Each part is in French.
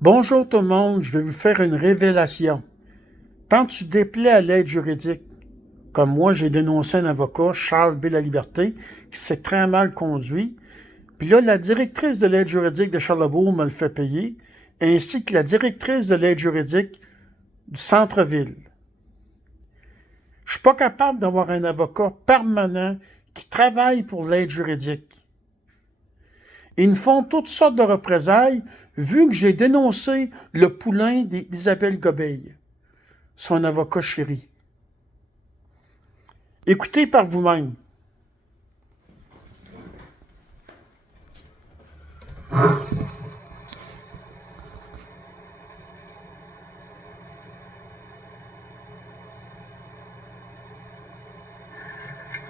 Bonjour tout le monde, je vais vous faire une révélation. Quand tu déplais à l'aide juridique, comme moi j'ai dénoncé un avocat, Charles B. Laliberté, qui s'est très mal conduit, puis là la directrice de l'aide juridique de Charlebourg me le fait payer, ainsi que la directrice de l'aide juridique du centre-ville. Je suis pas capable d'avoir un avocat permanent qui travaille pour l'aide juridique. Ils me font toutes sortes de représailles vu que j'ai dénoncé le poulain d'Isabelle Gobeil, son avocat chéri. Écoutez par vous-même.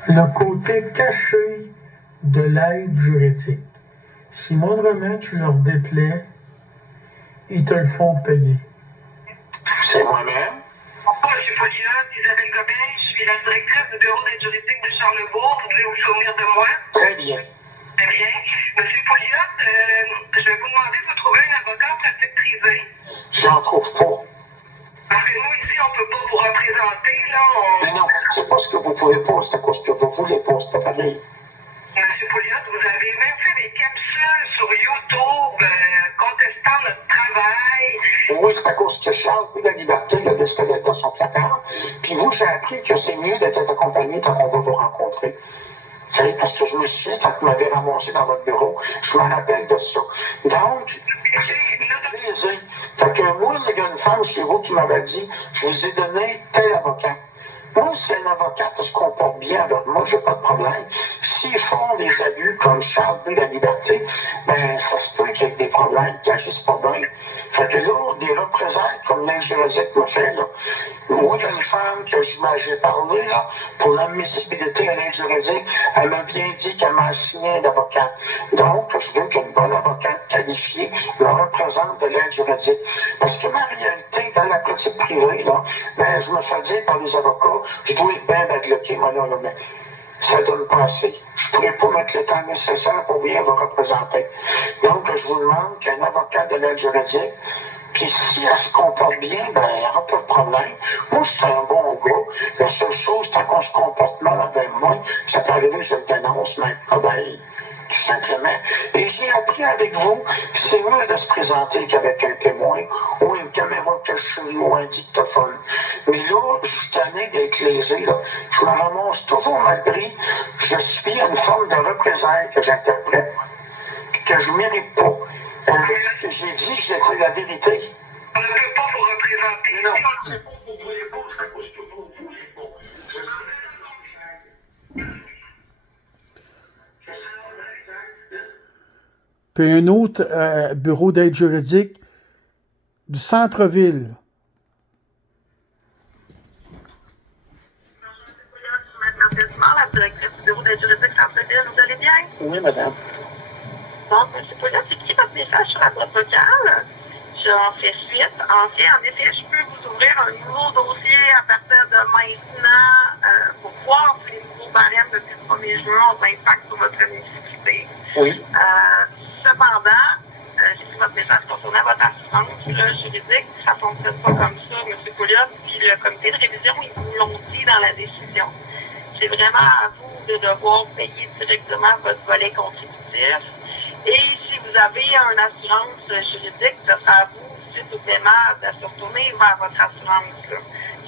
Le côté caché de l'aide juridique. Si moindrement tu leur déplais, ils te le font payer. C'est moi-même. Bonjour, je suis Pauliette, Isabelle Gobin, je suis la directrice du bureau d'aide juridique de Charlebourg. Vous devez vous souvenir de moi. Très bien. Très bien. Monsieur Pauliette, je vais vous demander de vous trouver un avocat en pratique privée. J'en trouve pas. Parce que nous, ici, on ne peut pas vous représenter. Là, Mais non, c'est pas ce que vous pouvez pas, c'est pas ce que vous voulez pas, c'est pas pareil. Monsieur Pauliette, vous avez même fait des capsules sur YouTube contestant notre travail. Oui, c'est à cause que Charles a la liberté de d'être dans son placard. Puis vous, j'ai appris que c'est mieux d'être accompagné quand on va vous rencontrer. Vous savez, parce que je me suis, quand vous m'avez ramassé dans votre bureau, je me rappelle de ça. Donc, j'ai plaisir. Fait que moi, il y a une femme chez vous qui m'avait dit, je vous ai donné tel avocat. Moi, si un avocat se comporte bien avec moi, j'ai pas de problème. S'ils font des abus comme Charles B. la liberté, ben, ça se peut qu'il y ait des problèmes, qu'ils agissent pas bien. Fait que là, des représailles comme l'aide juridique me fait, là. Moi, il y a une femme que j'ai parlé, là, pour l'admissibilité à l'aide juridique, elle m'a bien dit qu'elle m'a assigné un avocat. Donc, je veux qu'une bonne avocate qualifiée me représente de l'aide juridique. Parce que ma réalité, dans la pratique privée, là, ben, je me fais dire par les avocats, je dois être bien bagloté, moi, là, mais ça donne pas assez. Je ne pourrais pas mettre le temps nécessaire pour bien vous représenter. Donc, je vous demande qu'un avocat de l'aide juridique, puis si elle se comporte bien, ben, il n'y aura pas de problème. Moi, c'est un bon gars. La seule chose, tant qu'on se comporte mal avec moi, ça peut arriver que je le dénonce, mais ben, tout simplement. Et j'ai appris avec vous que c'est mieux de se présenter qu'avec un témoin ou une caméra cachée ou un dictaphone. Mais là, je suis tanné d'être lésé, là. Je me ramasse toujours malgré que je suis une forme de représailles que j'interprète, que je ne mérite pas. Ce que j'ai dit, j'ai dit la vérité. On ne peut pas vous représenter. Non, c'est pas pour vous les pas, c'est à cause que vous ne voulez pas. Puis un autre bureau d'aide juridique du centre-ville. La directrice du bureau d'aide juridique centre-ville, vous allez bien? Oui, madame. Bon, M. Pauliette, c'est qui votre message sur la boîte vocale? J'en fais suite. En effet, je peux vous ouvrir un nouveau dossier à partir de maintenant pour voir si les nouveaux barèmes depuis le 1er juin ont un impact sur votre municipalité. Oui. Cependant, j'ai pris votre message concernant votre assurance juridique. Ça ne fonctionne pas comme ça, M. Pauliette. Puis le comité de révision, ils vous l'ont dit dans la décision. C'est vraiment à vous de devoir payer directement votre volet contributif. Et si vous avez une assurance juridique, ce sera à vous, suite au paiement, de se retourner vers votre assurance. Là.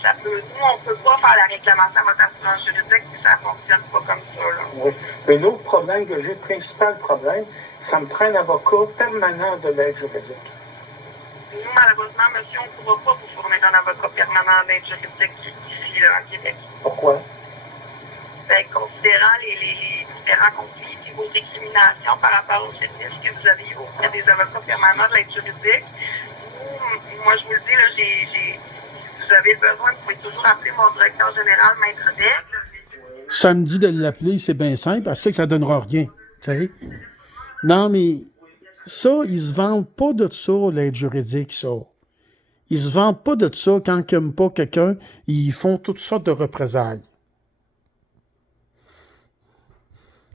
Ça peut, nous, on ne peut pas faire la réclamation à votre assurance juridique si ça ne fonctionne pas comme ça. Là. Oui. Un autre problème que j'ai, principal problème, ça me prend un avocat permanent de l'aide juridique. Nous, malheureusement, monsieur, on ne pourra pas vous fournir un avocat permanent d'aide juridique ici, là, en Québec. Pourquoi? Ben, considérant les différents conflits et vos récriminations par rapport aux services que vous avez eu auprès des avocats permanents de l'aide juridique, moi, je vous le dis, là, si vous avez besoin, vous pouvez toujours appeler mon directeur général, Maître Daigle. Ça me dit de l'appeler, c'est bien simple, elle sait que ça ne donnera rien. Tu sais? Non, mais ça, ils se vendent pas de ça, l'aide juridique, ça. Ils se vendent pas de ça quand ils n'aiment pas quelqu'un, ils font toutes sortes de représailles.